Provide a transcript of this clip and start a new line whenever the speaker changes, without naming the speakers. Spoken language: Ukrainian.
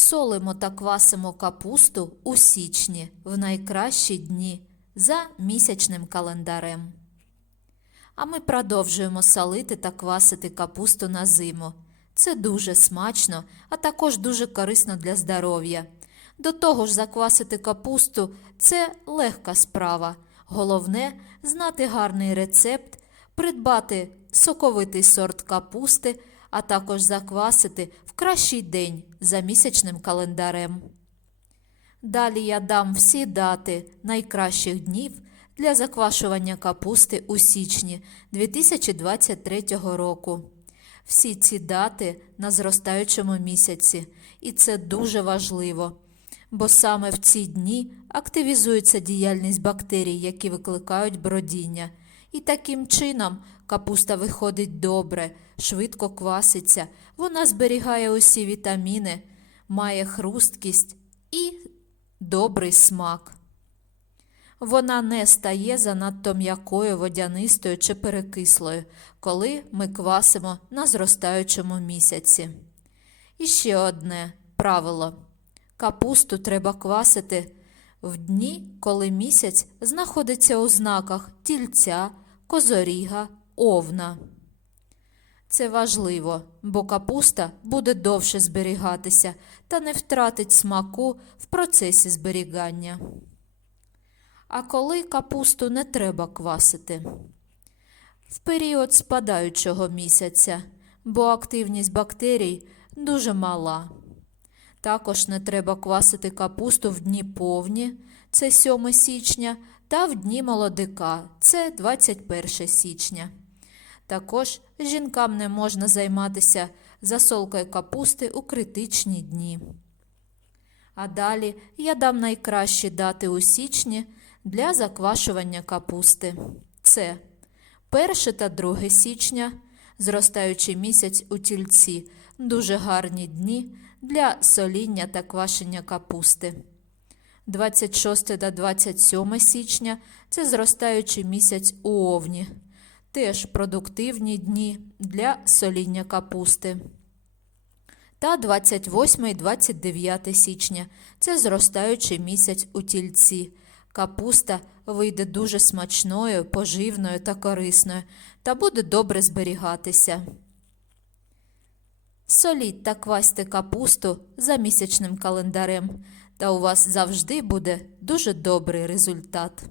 Солимо та квасимо капусту у січні в найкращі дні за місячним календарем. А ми продовжуємо солити та квасити капусту на зиму. Це дуже смачно, а також дуже корисно для здоров'я. До того ж, заквасити капусту це легка справа. Головне знати гарний рецепт, придбати соковитий сорт капусти, а також заквасити в кращий день за місячним календарем. Далі я дам всі дати найкращих днів для заквашування капусти у січні 2023 року. Всі ці дати на зростаючому місяці, і це дуже важливо, бо саме в ці дні активізується діяльність бактерій, які викликають бродіння. І таким чином капуста виходить добре, швидко кваситься, вона зберігає усі вітаміни, має хрусткість і добрий смак. Вона не стає занадто м'якою, водянистою чи перекислою, коли ми квасимо на зростаючому місяці. І ще одне правило: капусту треба квасити в дні, коли місяць знаходиться у знаках тільця, козоріга, овна. Це важливо, бо капуста буде довше зберігатися та не втратить смаку в процесі зберігання. А коли капусту не треба квасити? В період спадаючого місяця, бо активність бактерій дуже мала. Також не треба квасити капусту в дні повні, це 7 січня, та в дні молодика, це 21 січня. Також жінкам не можна займатися засолкою капусти у критичні дні. А далі я дам найкращі дати у січні для заквашування капусти. Це 1 та 2 січня, зростаючий місяць у тільці, дуже гарні дні для соління та квашення капусти. 26 та 27 січня це зростаючий місяць у овні, теж продуктивні дні для соління капусти. Та 28 і 29 січня це зростаючий місяць у тільці. Капуста вийде дуже смачною, поживною та корисною та буде добре зберігатися. Соліть та квасьте капусту за місячним календарем, та у вас завжди буде дуже добрий результат.